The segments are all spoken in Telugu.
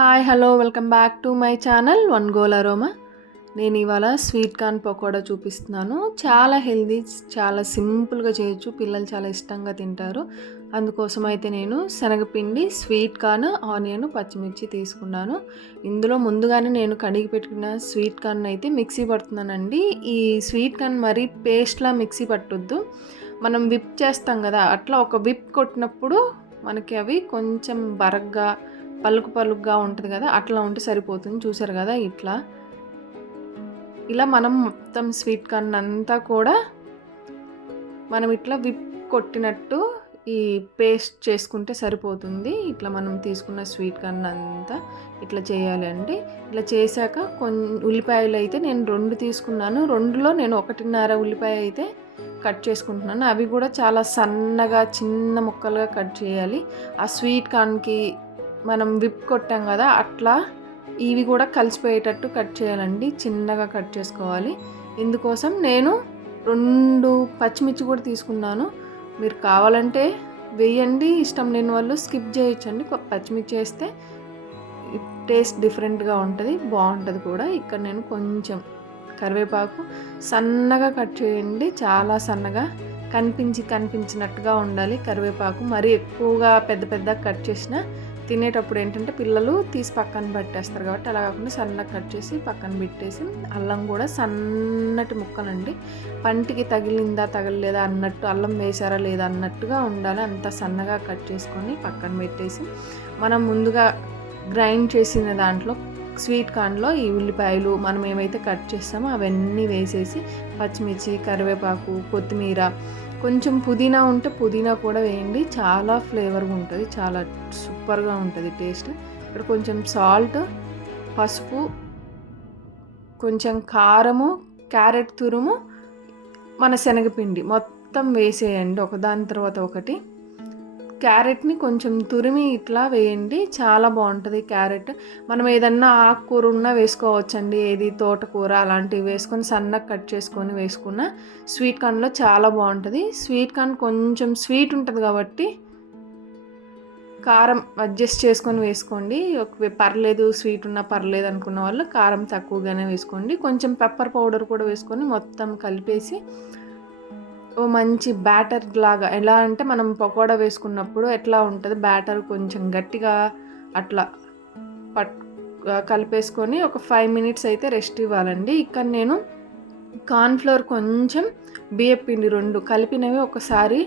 Hi hello welcome back to my channel one goal aroma. నేను ఇవాళ స్వీట్ కార్న్ పకోడా చూపిస్తున్నాను. చాలా హెల్దీ, చాలా సింపుల్గా చేయొచ్చు, పిల్లలు చాలా ఇష్టంగా తింటారు. అందుకోసం అయితే నేను శనగపిండి, స్వీట్ కార్న్, ఆనియన్, పచ్చిమిర్చి తీసుకున్నాను. ఇందులో ముందుగానే నేను కడిగి పెట్టుకున్న స్వీట్ కార్న్ అయితే మిక్సీ పడుతున్నానండి. ఈ స్వీట్ కార్న్ మరీ పేస్ట్లా మిక్సీ పట్టొద్దు. మనం విప్ చేస్తాం కదా, అట్లా ఒక విప్ కొట్టినప్పుడు మనకి అవి కొంచెం బరగ్గా పలుకుగా ఉంటుంది కదా, అట్లా ఉంటే సరిపోతుంది. చూసారు కదా, ఇలా మనం మొత్తం స్వీట్ కార్న్ అంతా కూడా మనం ఇట్లా విప్ కొట్టినట్టు ఈ పేస్ట్ చేసుకుంటే సరిపోతుంది. ఇట్లా మనం తీసుకున్న స్వీట్ కార్న్ అంతా ఇట్లా చేయాలి అండి. ఇట్లా చేశాక ఉల్లిపాయలు అయితే నేను 2 తీసుకున్నాను. 2లో నేను 1.5 ఉల్లిపాయ అయితే కట్ చేసుకుంటున్నాను. అవి కూడా చాలా సన్నగా చిన్న ముక్కలుగా కట్ చేయాలి. ఆ స్వీట్ కార్న్కి మనం విప్ కొట్టాం కదా, అట్లా ఇవి కూడా కలిసిపోయేటట్టు కట్ చేయాలండి. చిన్నగా కట్ చేసుకోవాలి. ఇందుకోసం నేను 2 పచ్చిమిర్చి కూడా తీసుకున్నాను. మీరు కావాలంటే వేయండి, ఇష్టం లేని వాళ్ళు స్కిప్ చేయొచ్చండి. పచ్చిమిర్చి వేస్తే టేస్ట్ డిఫరెంట్గా ఉంటుంది, బాగుంటుంది కూడా. ఇక్కడ నేను కొంచెం కరివేపాకు సన్నగా కట్ చేయండి, చాలా సన్నగా కనిపించినట్టుగా ఉండాలి కరివేపాకు. మరీ ఎక్కువగా పెద్ద కట్ చేసిన తినేటప్పుడు ఏంటంటే పిల్లలు తీసి పక్కన పెట్టేస్తారు, కాబట్టి అలా కాకుండా సన్నగా కట్ చేసి పక్కన పెట్టేసి, అల్లం కూడా సన్నటి ముక్కలండి. పంటికి తగిలిందా తగలలేదా అన్నట్టు, అల్లం వేసారా లేదా అన్నట్టుగా ఉండాలి. అంత సన్నగా కట్ చేసుకొని పక్కన పెట్టేసి, మనం ముందుగా గ్రైండ్ చేసిన దాంట్లో స్వీట్ కార్న్లో ఈ ఉల్లిపాయలు మనం ఏమైతే కట్ చేస్తామో అవన్నీ వేసేసి, పచ్చిమిర్చి, కరివేపాకు, కొత్తిమీర, కొంచెం పుదీనా ఉంటే పుదీనా కూడా వేయండి. చాలా ఫ్లేవర్గా ఉంటుంది, చాలా సూపర్గా ఉంటుంది టేస్ట్. ఇక్కడ కొంచెం సాల్ట్, పసుపు, కొంచెం కారము, క్యారెట్ తురుము, మన శనగపిండి మొత్తం వేసేయండి ఒకదాని తర్వాత ఒకటి. క్యారెట్ని కొంచెం తురిమి ఇట్లా వేయండి, చాలా బాగుంటుంది క్యారెట్. మనం ఏదన్నా ఆకుకూర ఉన్నా వేసుకోవచ్చండి, ఏది తోటకూర అలాంటివి వేసుకొని సన్నగా కట్ చేసుకొని వేసుకున్న స్వీట్ కార్న్లో చాలా బాగుంటుంది. స్వీట్ కార్న్ కొంచెం స్వీట్ ఉంటుంది కాబట్టి కారం అడ్జస్ట్ చేసుకొని వేసుకోండి. పర్లేదు స్వీట్ ఉన్నా పర్లేదు అనుకున్న వాళ్ళు కారం తక్కువగానే వేసుకోండి. కొంచెం పెప్పర్ పౌడర్ కూడా వేసుకొని మొత్తం కలిపేసి ఓ మంచి బ్యాటర్ లాగా, ఎలా అంటే మనం పకోడా వేసుకున్నప్పుడు ఎట్లా ఉంటుంది బ్యాటర్, కొంచెం గట్టిగా అట్లా కలిపేసుకొని ఒక 5 మినిట్స్ అయితే రెస్ట్ ఇవ్వాలండి. ఇక్కడ నేను కార్న్ఫ్లోర్, కొంచెం బియ్యపిండి 2 కలిపినవి ఒకసారి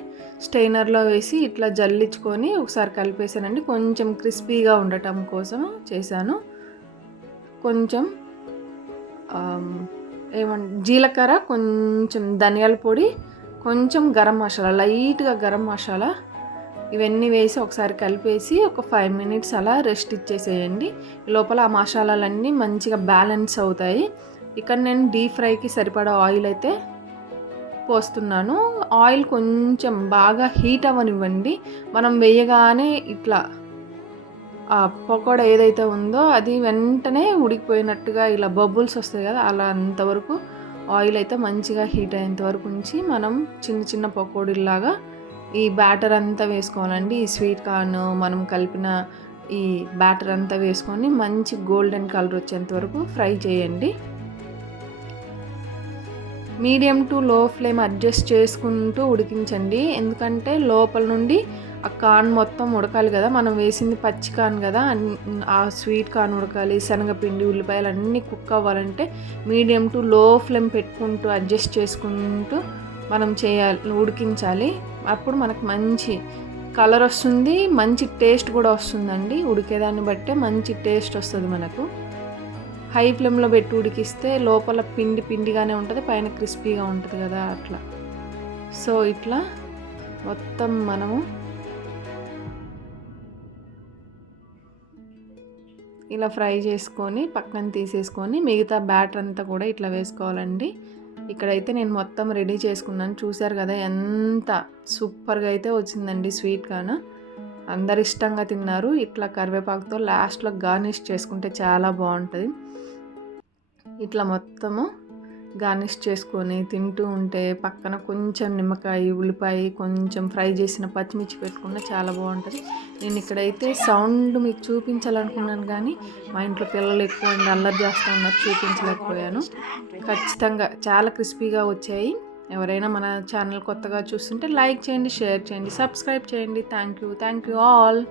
స్ట్రైనర్లో వేసి ఇట్లా జల్లించుకొని ఒకసారి కలిపేసానండి. కొంచెం క్రిస్పీగా ఉండటం కోసం చేశాను. కొంచెం జీలకర్ర, కొంచెం ధనియాల పొడి, కొంచెం గరం మసాలా, లైట్గా గరం మసాలా, ఇవన్నీ వేసి ఒకసారి కలిపేసి ఒక 5 మినిట్స్ అలా రెస్ట్ ఇచ్చేసేయండి. లోపల ఆ మసాలాలన్నీ మంచిగా బ్యాలెన్స్ అవుతాయి. ఇక్కడ నేను డీప్ ఫ్రైకి సరిపడా ఆయిల్ అయితే పోస్తున్నాను. ఆయిల్ కొంచెం బాగా హీట్ అవ్వనివ్వండి. మనం వేయగానే ఇట్లా ఆ పకోడా ఏదైతే ఉందో అది వెంటనే ఉడికిపోయినట్టుగా ఇలా బబుల్స్ వస్తాయి కదా, అలా అంతవరకు ఆయిల్ అయితే మంచిగా హీట్ అయ్యేంత వరకు ఉంచి మనం చిన్న పకోడీలాగా ఈ బ్యాటర్ అంతా వేసుకోవాలండి. ఈ స్వీట్ కార్న్ మనం కలిపిన ఈ బ్యాటర్ అంతా వేసుకొని మంచి గోల్డెన్ కలర్ వచ్చేంత వరకు ఫ్రై చేయండి. మీడియం టు లో ఫ్లేమ్ అడ్జస్ట్ చేసుకుంటూ ఉడికించండి. ఎందుకంటే లోపల నుండి ఆ కార్న్ మొత్తం ఉడకాలి కదా, మనం వేసింది పచ్చి కార్న్ కదా, ఆ స్వీట్ కార్న్ ఉడకాలి. శనగపిండి, ఉల్లిపాయలు అన్నీ కుక్ అవ్వాలంటే మీడియం టు లో ఫ్లేమ్ పెట్టుకుంటూ అడ్జస్ట్ చేసుకుంటూ మనం ఉడికించాలి. అప్పుడు మనకు మంచి కలర్ వస్తుంది, మంచి టేస్ట్ కూడా వస్తుందండి. ఉడికేదాన్ని బట్టే మంచి టేస్ట్ వస్తుంది మనకు. హై ఫ్లేమ్లో పెట్టి ఉడికిస్తే లోపల పిండిగానే ఉంటుంది, పైన క్రిస్పీగా ఉంటుంది కదా, అట్లా. సో ఇట్లా మొత్తం మనము ఇలా ఫ్రై చేసుకొని పక్కన తీసేసుకొని మిగతా బ్యాటర్ అంతా కూడా ఇట్లా వేసుకోవాలండి. ఇక్కడైతే నేను మొత్తం రెడీ చేసుకున్నాను. చూసారు కదా ఎంత సూపర్గా అయితే వచ్చిందండి స్వీట్ కార్న్. అందరు ఇష్టంగా తిన్నారు. ఇట్లా కరివేపాకుతో లాస్ట్లో గార్నిష్ చేసుకుంటే చాలా బాగుంటుంది. ఇట్లా మొత్తము గార్నిష్ చేసుకొని తింటూ ఉంటే పక్కన కొంచెం నిమ్మకాయ, ఉల్లిపాయ, కొంచెం ఫ్రై చేసిన పచ్చిమిర్చి పెట్టుకున్న చాలా బాగుంటుంది. నేను ఇక్కడైతే సౌండ్ మీకు చూపించాలనుకున్నాను కానీ మా ఇంట్లో పిల్లలు ఎక్కువ అల్లరి చేస్తూ ఉన్నారు, చూపించలేకపోయాను. ఖచ్చితంగా చాలా క్రిస్పీగా వచ్చాయి. ఎవరైనా మన ఛానల్ కొత్తగా చూస్తుంటే లైక్ చేయండి, షేర్ చేయండి, సబ్స్క్రైబ్ చేయండి. Thank you all.